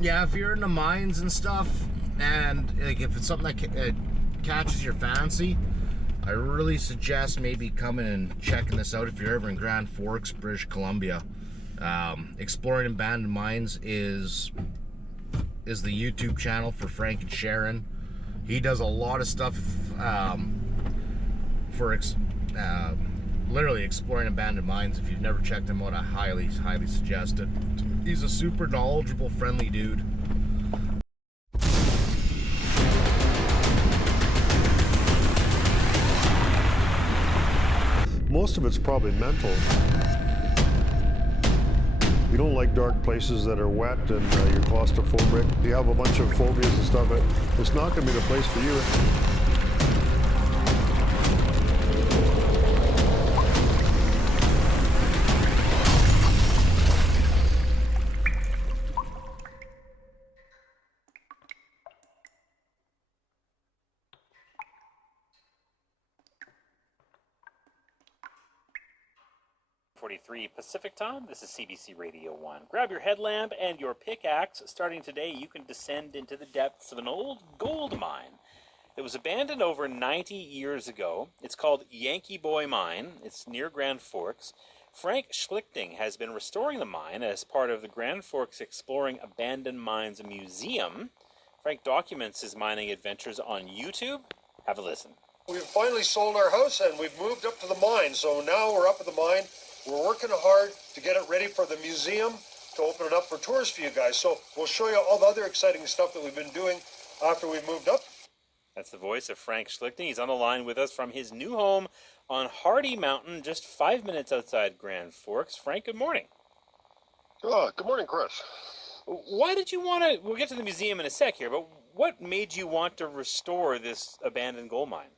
Yeah, if you're into mines and stuff, and like if it's something that catches your fancy, I really suggest maybe coming and checking this out if you're ever in Grand Forks, British Columbia. Exploring Abandoned Mines is the YouTube channel for Frank and Sharon. He does a lot of stuff for literally exploring abandoned mines. If you've never checked him out, I highly suggest it. He's a super knowledgeable, friendly dude. Most of it's probably mental. You don't like dark places that are wet and you're claustrophobic. You have a bunch of phobias and stuff. It's not going to be the place for you. 43 Pacific time. This is CBC Radio 1. Grab your headlamp and your pickaxe. Starting today, you can descend into the depths of an old gold mine. It was abandoned over 90 years ago. It's called Yankee Mine. It's near Grand Forks. Frank Schlichting has been restoring the mine as part of the Grand Forks Exploring Abandoned Mines Museum. Frank documents his mining adventures on YouTube. Have a listen. We've finally sold our house and we've moved up to the mine. So now we're up at the mine. We're working hard to get it ready for the museum, to open it up for tours for you guys. So we'll show you all the other exciting stuff that we've been doing after we moved up. That's the voice of Frank Schlichting. He's on the line with us from his new home on Hardy Mountain, just 5 minutes outside Grand Forks. Frank, good morning. Oh, good morning, Chris. Why did you want to, we'll get to the museum in a sec here, but what made you want to restore this abandoned gold mine?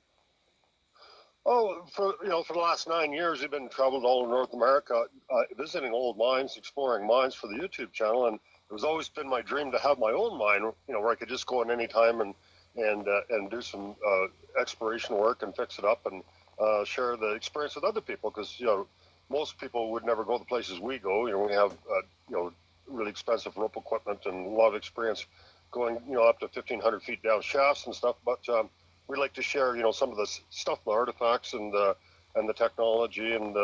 Oh, for the last 9 years, we've been traveled all over North America, visiting old mines, exploring mines for the YouTube channel, and it was always been my dream to have my own mine, where I could just go in any time and do some exploration work and fix it up and share the experience with other people, because most people would never go the places we go. We have really expensive rope equipment and a lot of experience going up to 1,500 feet down shafts and stuff, but we like to share, some of the stuff, the artifacts, and the technology, and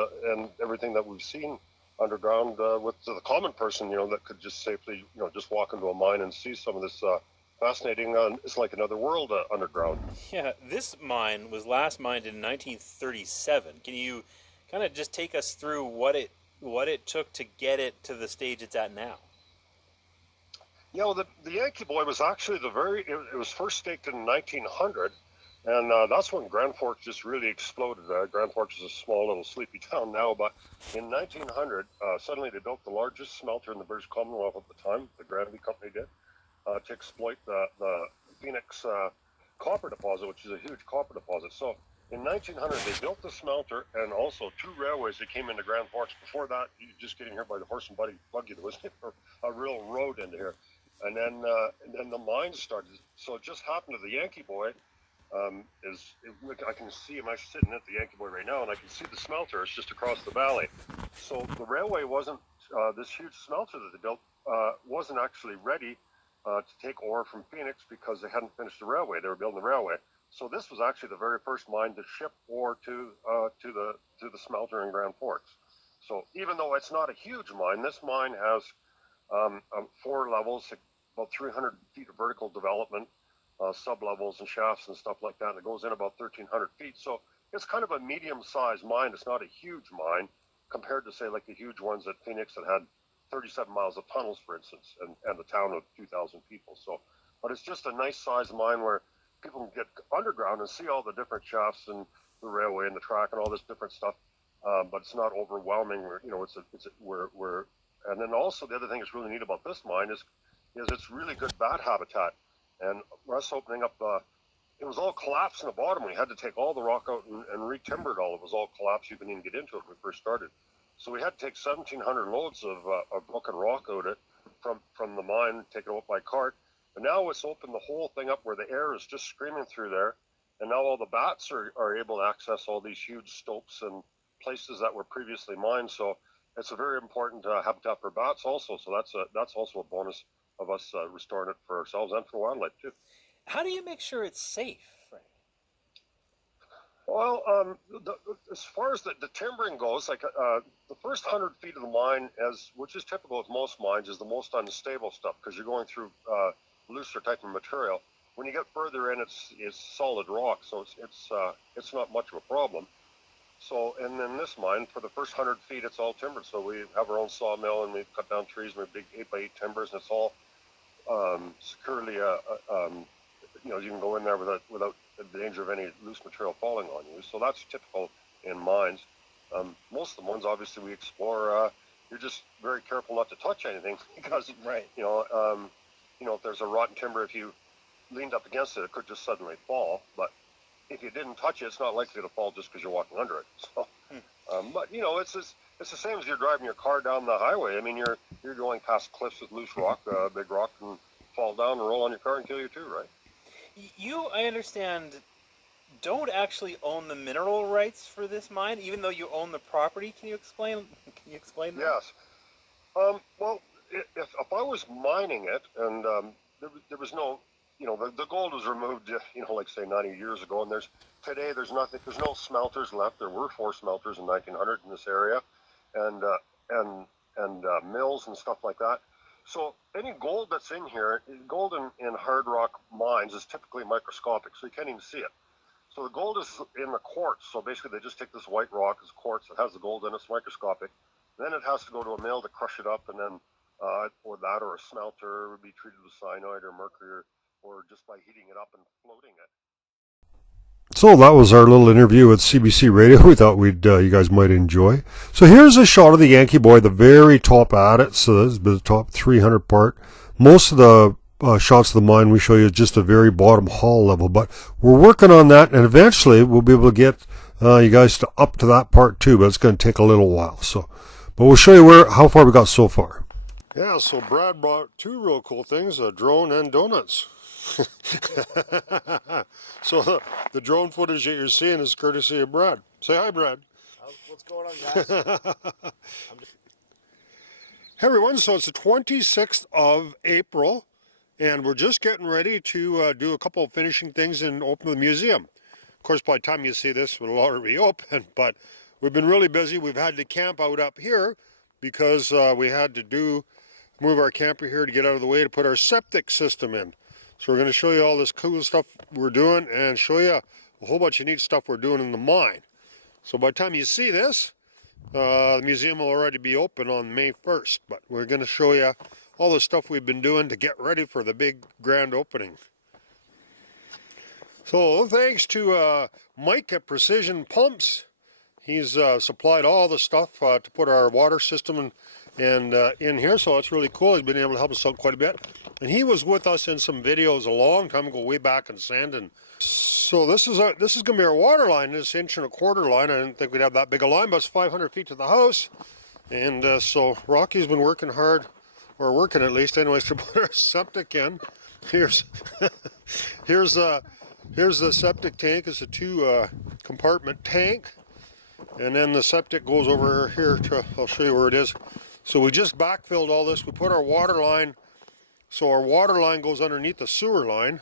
everything that we've seen underground with the common person, that could just safely, just walk into a mine and see some of this fascinating. It's like another world underground. Yeah, this mine was last mined in 1937. Can you kind of just take us through what it took to get it to the stage it's at now? The Yankee Boy was actually it was first staked in 1900. And that's when Grand Forks just really exploded. Grand Forks is a small little sleepy town now, but in 1900, suddenly they built the largest smelter in the British Commonwealth at the time, the Granby Company did, to exploit the Phoenix copper deposit, which is a huge copper deposit. So in 1900, they built the smelter and also 2 railways that came into Grand Forks. Before that, you just getting here by the horse and buggy, there was a real road into here. And then the mines started. So it just happened to the Yankee Boy. I can see him. I'm sitting at the Yankee Boy right now, and I can see the smelter. It's just across the valley. So the railway wasn't, this huge smelter that they built wasn't actually ready to take ore from Phoenix because they hadn't finished the railway. They were building the railway. So this was actually the very first mine to ship ore to the smelter in Grand Forks. So even though it's not a huge mine, this mine has 4 levels, about 300 feet of vertical development, sub-levels and shafts and stuff like that. And it goes in about 1,300 feet. So it's kind of a medium-sized mine. It's not a huge mine compared to, say, like the huge ones at Phoenix that had 37 miles of tunnels, for instance, and a town of 2,000 people. So, but it's just a nice-sized mine where people can get underground and see all the different shafts and the railway and the track and all this different stuff. But it's not overwhelming. And then also the other thing that's really neat about this mine is it's really good bat habitat. And us opening up, it was all collapsed in the bottom. We had to take all the rock out and re-timber it all. It was all collapsed. You couldn't even get into it when we first started. So we had to take 1,700 loads of broken rock out it from the mine, take it out by cart. But now it's opened the whole thing up where the air is just screaming through there. And now all the bats are able to access all these huge stopes and places that were previously mined. So it's a very important habitat for bats also. So that's also a bonus of us restoring it for ourselves and for wildlife too. How do you make sure it's safe, Frank? Well, as far as the timbering goes, like the first 100 feet of the mine, which is typical with most mines, is the most unstable stuff because you're going through looser type of material. When you get further in, it's solid rock, so it's not much of a problem. So, and in this mine, for the first 100 feet, it's all timbered. So we have our own sawmill, and we cut down trees, and we big 8x8 timbers, and it's all securely, you can go in there without the danger of any loose material falling on you. So that's typical in mines. Most of the ones, obviously, we explore. You're just very careful not to touch anything because, right. If there's a rotten timber, if you leaned up against it, it could just suddenly fall. But if you didn't touch it, it's not likely to fall just because you're walking under it. So, but it's the same as you're driving your car down the highway. I mean, you're going past cliffs with loose rock, big rock, and fall down and roll on your car and kill you too, right? You, I understand, don't actually own the mineral rights for this mine, even though you own the property. Can you explain? That? Yes. Well, if I was mining it, and there was no, the gold was removed, like say 90 years ago, and there's nothing, there's no smelters left. There were 4 smelters in 1900 in this area, and mills and stuff like that. So any gold that's in here, gold in hard rock mines is typically microscopic, so you can't even see it. So the gold is in the quartz. So basically they just take this white rock as quartz that has the gold in it, it's microscopic. Then it has to go to a mill to crush it up, and then or a smelter would be treated with cyanide or mercury or just by heating it up and floating it. So that was our little interview with CBC Radio. We thought you guys might enjoy. So here's a shot of the Yankee Boy, the very top at it. So this is the top 300 part. Most of the shots of the mine we show you is just the very bottom hall level, but we're working on that, and eventually we'll be able to get you guys up to that part too. But it's going to take a little while. But we'll show you how far we got so far. Yeah. So Brad brought 2 real cool things: a drone and donuts. So the drone footage that you're seeing is courtesy of Brad. Say hi, Brad. What's going on, guys? Hey everyone, so it's the 26th of April, and we're just getting ready to do a couple of finishing things and open the museum. Of course, by the time you see this, it'll already be open, but we've been really busy. We've had to camp out up here because we had to move our camper here to get out of the way to put our septic system in. So we're going to show you all this cool stuff we're doing and show you a whole bunch of neat stuff we're doing in the mine. So by the time you see this, the museum will already be open on May 1st, but we're going to show you all the stuff we've been doing to get ready for the big grand opening. So thanks to Mike at Precision Pumps. He's supplied all the stuff to put our water system in here, so it's really cool. He's been able to help us out quite a bit. And he was with us in some videos a long time ago, way back in Sandon. So this is going to be our water line, this 1.25 inch line. I didn't think we'd have that big a line, but it's 500 feet to the house. And so Rocky's been working hard, or working at least anyways, to put our septic in. Here's the septic tank. It's a 2 compartment tank. And then the septic goes over here I'll show you where it is. So we just backfilled all this. We put our water line, so our water line goes underneath the sewer line.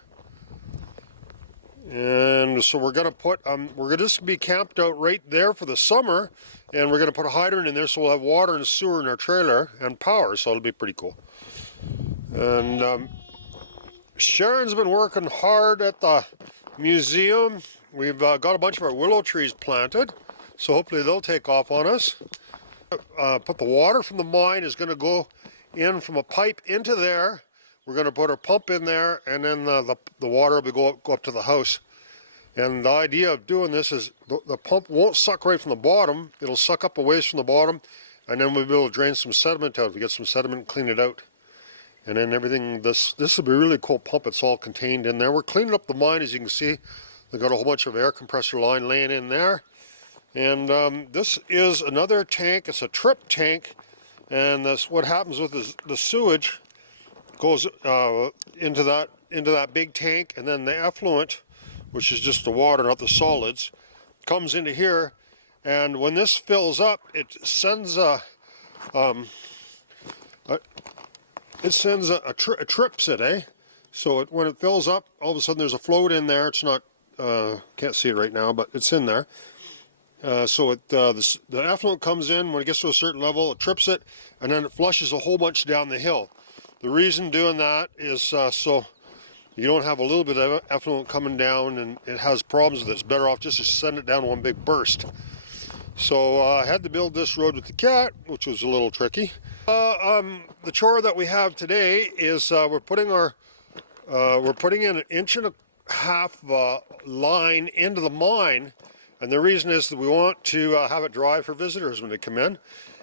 And so we're going to put, we're going to just be camped out right there for the summer. And we're going to put a hydrant in there so we'll have water and sewer in our trailer and power. So it'll be pretty cool. And Sharon's been working hard at the museum. We've got a bunch of our willow trees planted. So hopefully they'll take off on us. Put the water from the mine is going to go in from a pipe into there. We're going to put our pump in there, and then the water will go up to the house. And the idea of doing this is the pump won't suck right from the bottom. It'll suck up a ways from the bottom, and then we'll be able to drain some sediment out. If we get some sediment, clean it out. And then everything, this will be a really cool pump. It's all contained in there. We're cleaning up the mine, as you can see. They've got a whole bunch of air compressor line laying in there. And this is another tank. It's a trip tank, and that's what happens with the sewage goes into that big tank, and then the effluent, which is just the water, not the solids, comes into here. And when this fills up, it sends it sends trips it, eh? So when it fills up, all of a sudden there's a float in there. It's not, can't see it right now, but it's in there. So the effluent comes in. When it gets to a certain level, it trips it, and then it flushes a whole bunch down the hill. The reason doing that is so you don't have a little bit of effluent coming down and it has problems with it. It's better off just to send it down one big burst. So I had to build this road with the cat, which was a little tricky. The chore that we have today is we're putting in an 1.5 inch line into the mine, and the reason is that we want to have it dry for visitors when they come in,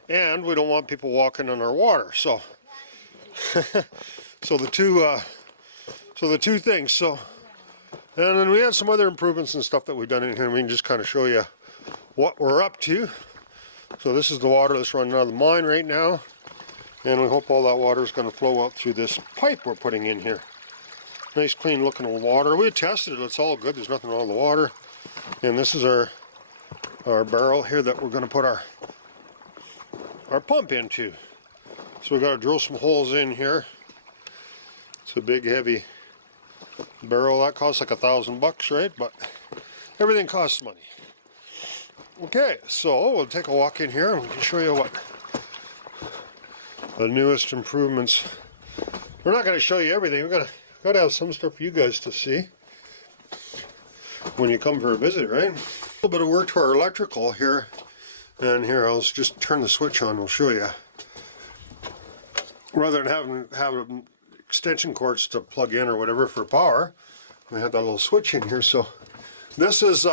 and we don't want people walking on our water. So, so the two things. So, and then we had some other improvements and stuff that we've done in here. And we can just kind of show you what we're up to. So this is the water that's running out of the mine right now, and we hope all that water is going to flow out through this pipe we're putting in here. Nice clean looking water. We tested it, it's all good, there's nothing wrong with the water. And this is our barrel here that we're going to put our pump into. So we've got to drill some holes in here. It's a big heavy barrel. That costs like $1,000, right? But everything costs money. Okay, so we'll take a walk in here and we can show you what the newest improvements. We're not going to show you everything. We've got to have some stuff for you guys to see when you come for a visit, right? A little bit of work to our electrical here. And here, I'll just turn the switch on, we'll show you. Rather than having extension cords to plug in or whatever for power, we have that little switch in here. So this is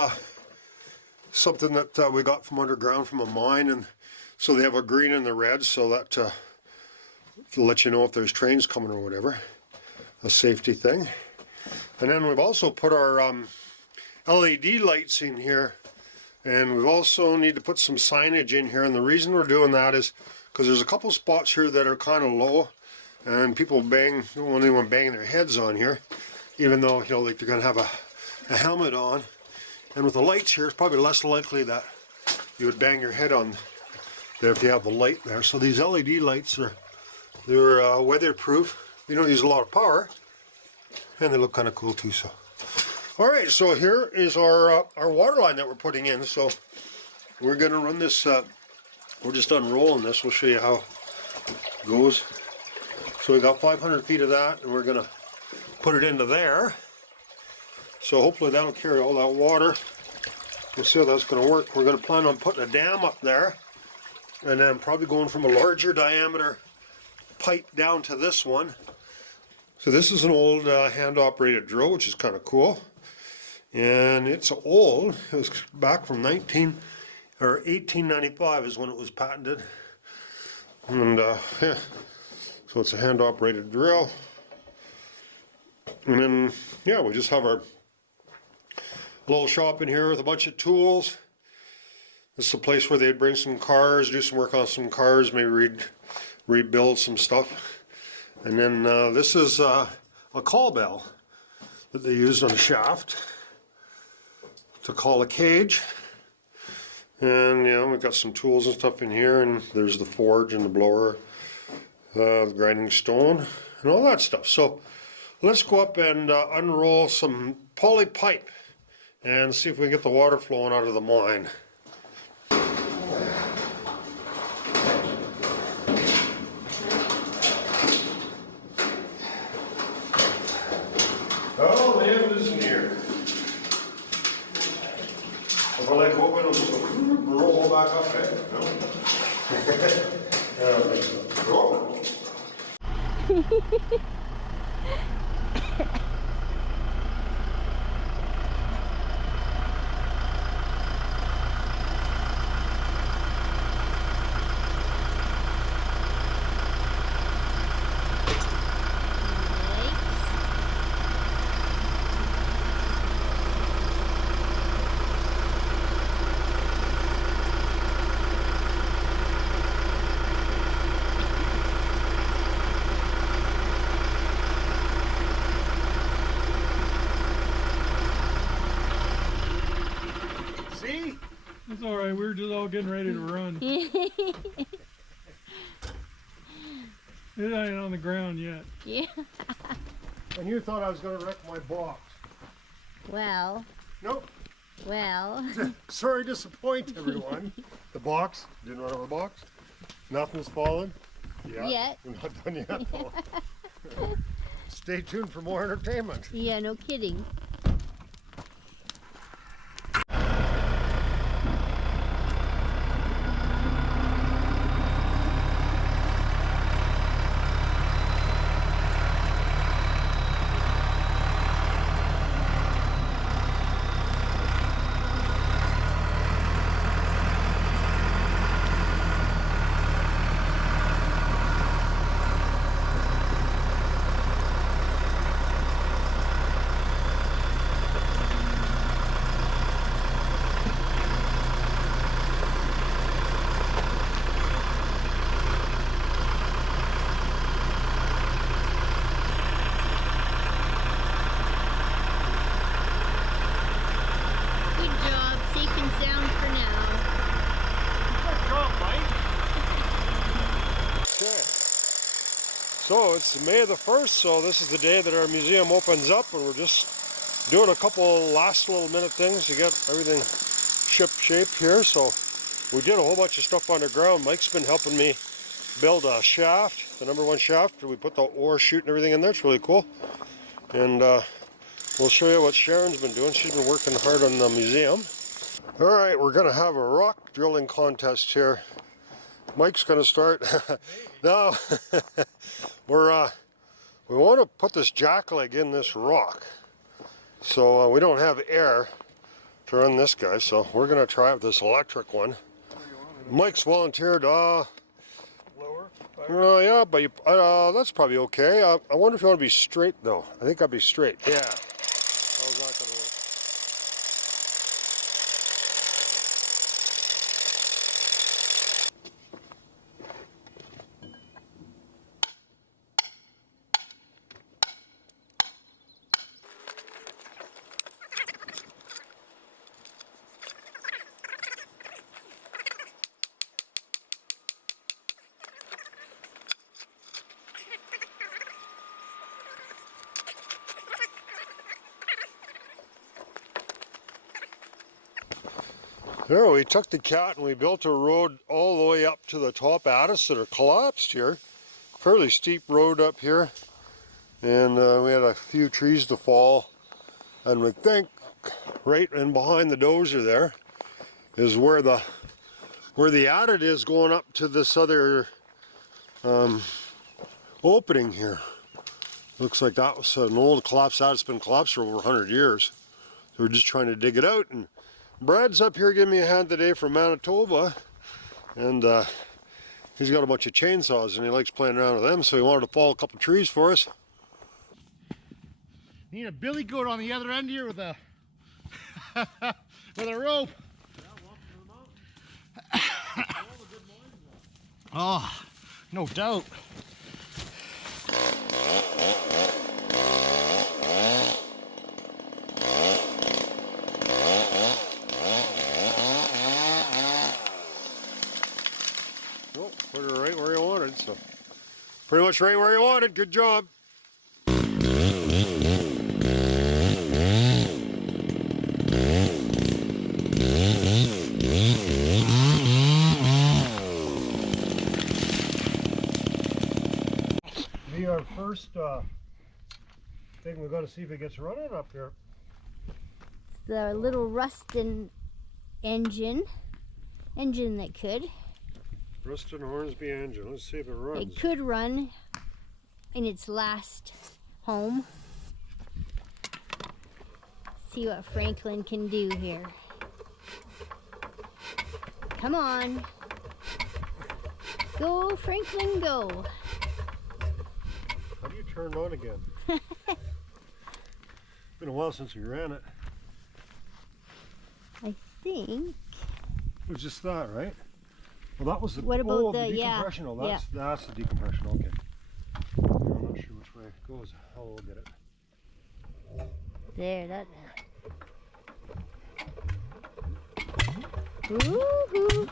something that we got from underground from a mine, and so they have a green and the red, so that to let you know if there's trains coming or whatever. A safety thing. And then we've also put our LED lights in here, and we also need to put some signage in here, and the reason we're doing that is because there's a couple spots here that are kind of low, and people don't want anyone banging their heads on here, even though, you know, like they're going to have a helmet on. And with the lights here, it's probably less likely that you would bang your head on there if you have the light there. So these LED lights they're weatherproof. They don't use a lot of power, and they look kind of cool too. So, all right. So here is our water line that we're putting in. So we're going to run this. We're just unrolling this. We'll show you how it goes. So we got 500 feet of that, and we're going to put it into there. So hopefully that'll carry all that water. We'll see how that's going to work. We're going to plan on putting a dam up there, and then probably going from a larger diameter pipe down to this one. So this is an old hand-operated drill, which is kind of cool. And it's old. It was back from 1895 is when it was patented. And yeah, so it's a hand-operated drill. And then, yeah, we just have our little shop in here with a bunch of tools. This is a place where they'd bring some cars, do some work on some cars, maybe rebuild some stuff. And then this is a call bell that they used on the shaft to call a cage. And you know, we've got some tools and stuff in here, and there's the forge and the blower, the grinding stone, and all that stuff. So let's go up and unroll some poly pipe and see if we can get the water flowing out of the mine. Oh, the end is near. If I let go of it, it'll just roll back up, eh? No? I don't think so. Oh. It's alright, we were just all getting ready to run. It ain't on the ground yet. Yeah. And you thought I was going to wreck my box. Well. Nope. Well. Sorry to disappoint everyone. The box, didn't run over the box. Nothing's fallen. Yeah. Yet. We're not done yet though. Stay tuned for more entertainment. Yeah, no kidding. Good job, safe and sound for now. Good job, Mike. Okay. So it's May the 1st, so this is the day that our museum opens up, and we're just doing a couple last little minute things to get everything ship shape here. So we did a whole bunch of stuff underground. Mike's been helping me build a shaft, the #1 shaft. We put the ore chute and everything in there. It's really cool. And we'll show you what Sharon's been doing. She's been working hard on the museum. All right, we're gonna have a rock drilling contest here. Mike's gonna start. No, we want to put this jackleg in this rock. So we don't have air to run this guy, so we're gonna try out this electric one. Mike's volunteered. Lower? Yeah, but that's probably okay. I wonder if you want to be straight though. I think I'd be straight. Yeah. How's that gonna work? There, we took the cat and we built a road all the way up to the top attis that are collapsed here. Fairly steep road up here. And we had a few trees to fall. And we think right in behind the dozer there is where the adit is going up to this other opening here. Looks like that was an old collapsed adit. It's been collapsed for over 100 years. So we're just trying to dig it out. And Brad's up here giving me a hand today from Manitoba, and he's got a bunch of chainsaws and he likes playing around with them, so he wanted to fall a couple trees for us. Need a billy goat on the other end here with a with a rope. Oh, no doubt. Well, put it right where you wanted, so pretty much right where you wanted. Good job. Be our first thing. We've got to see if it gets running up here. The little rustin engine that could. Rustin Hornsby engine. Let's see if it runs. It could run in its last home. See what Franklin can do here. Come on. Go, Franklin, go. How do you turn it on again? Been a while since we ran it. I think. It was just that, right? Well, that was the. What about the the- yeah, decompression? Oh, that's the decompression. Okay. I'm not sure which way it goes. I'll get it. There, that. Woohoo!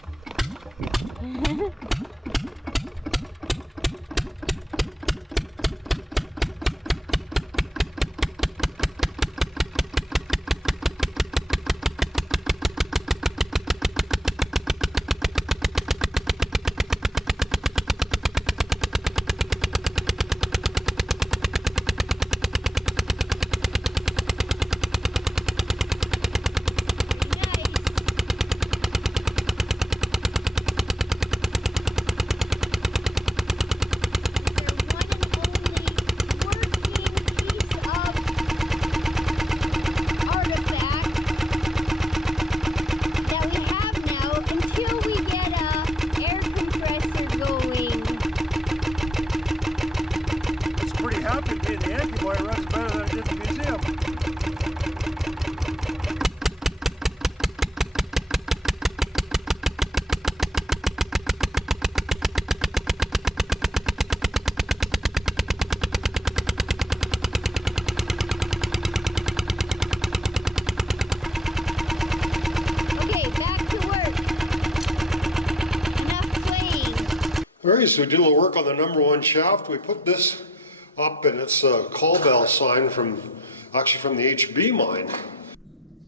boy, it runs better than I did in the museum. Okay, back to work. Enough playing. Alright, so we did a little work on the #1 shaft. We put this up, and it's a call bell sign from the HB mine.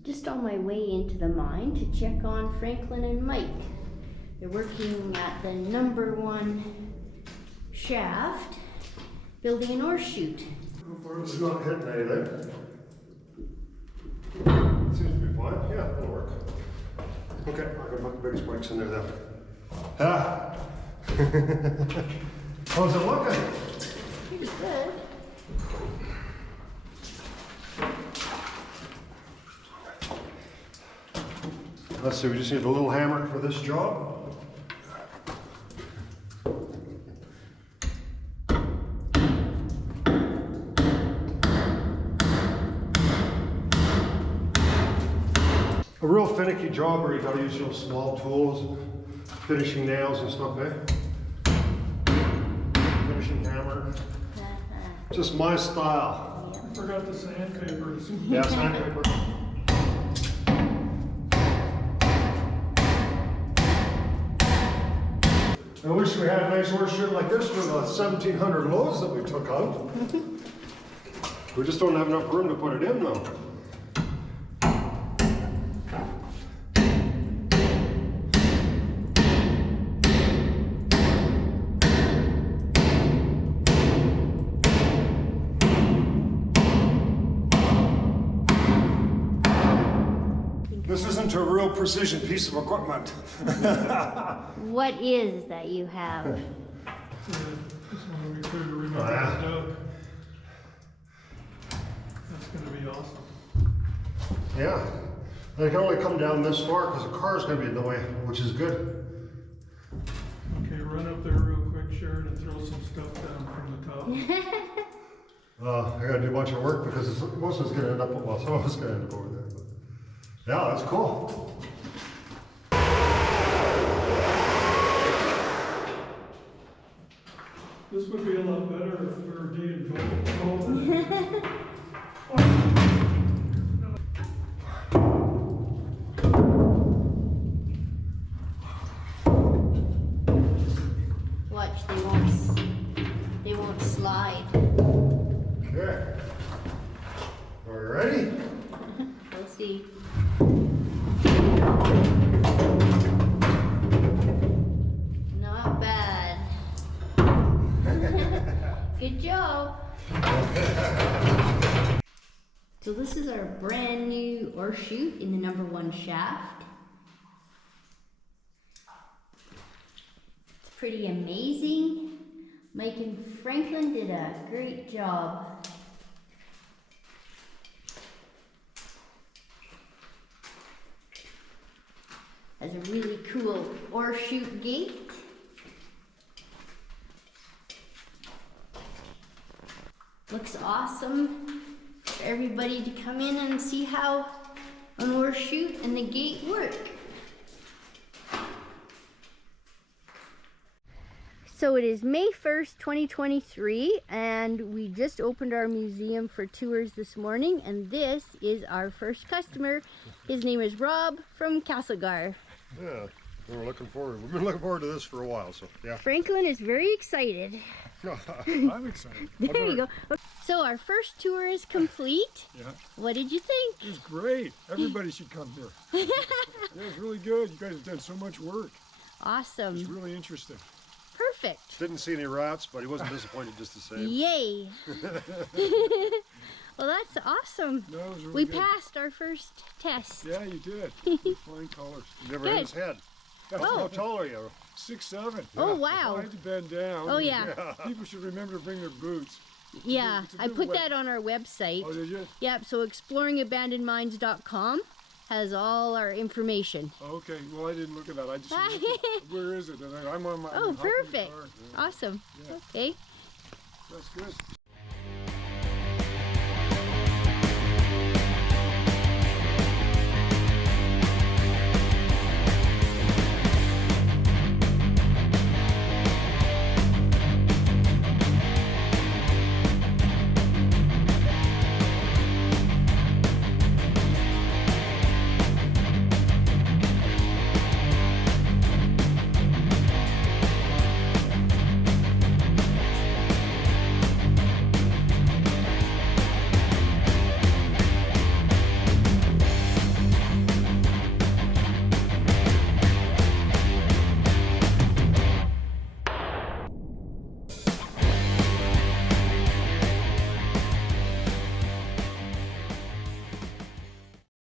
Just on my way into the mine to check on Franklin and Mike. They're working at the #1 shaft, building an ore chute. It's not hitting anything. Seems to be fine. Yeah, that'll work. Okay, I'm gonna put the big spikes in there then. Ah! How's it looking? Pretty good. Let's see, we just need a little hammer for this job. A real finicky job where you gotta use those small tools, finishing nails and stuff, eh? Finishing hammer. Just my style. I forgot the sandpapers. Yeah, sandpaper. I wish we had a nice ore chute like this for the 1,700 loads that we took out. We just don't have enough room to put it in though. This isn't a real precision piece of equipment. What is that you have? This one we could remember Oh, yeah. the duck. That's gonna be awesome. Yeah, they can only come down this far because the car's gonna be in the way, which is good. Okay, run up there real quick, Sharon, and throw some stuff down from the top. I gotta do a bunch of work because most of it's gonna end up, well, some of it's gonna end up over there. But yeah, that's cool. This would be a lot better if we were digging gold. Watch, they won't slide. Okay. Are you ready? We'll see. Not bad. Good job. So this is our brand new ore chute in the #1 shaft. It's pretty amazing. Mike and Franklin did a great job. Has a really cool ore chute gate. Looks awesome for everybody to come in and see how an ore chute and the gate work. So it is May 1st, 2023, and we just opened our museum for tours this morning, and this is our first customer. His name is Rob from Castlegar. Yeah, we've been looking forward to this for a while, so yeah. Franklin is very excited. I'm excited. There you go. So our first tour is complete. Yeah, What did you think? it was great. Everybody should come here. Yeah, it was really good. You guys have done so much work. It's Awesome. really interesting. Perfect. Didn't see any rats, but he wasn't disappointed just the same. Yay. Well, that's awesome. No, it was really We good. passed our first test. Yeah, you did. Flying colors. You never hit Good. his head. Oh. How tall are you? 6'7". Oh, I wow. had to bend down. Oh, yeah. People should remember to bring their boots. Yeah, It's a I good put way- that on our website. Oh, did you? Yep, so exploringabandonedmines.com has all our information. Okay, well, I didn't look at that. I just said, where is it? And I'm on my. Oh, I'm hopping in the perfect. car. Yeah, Awesome. Yeah. Okay. that's good.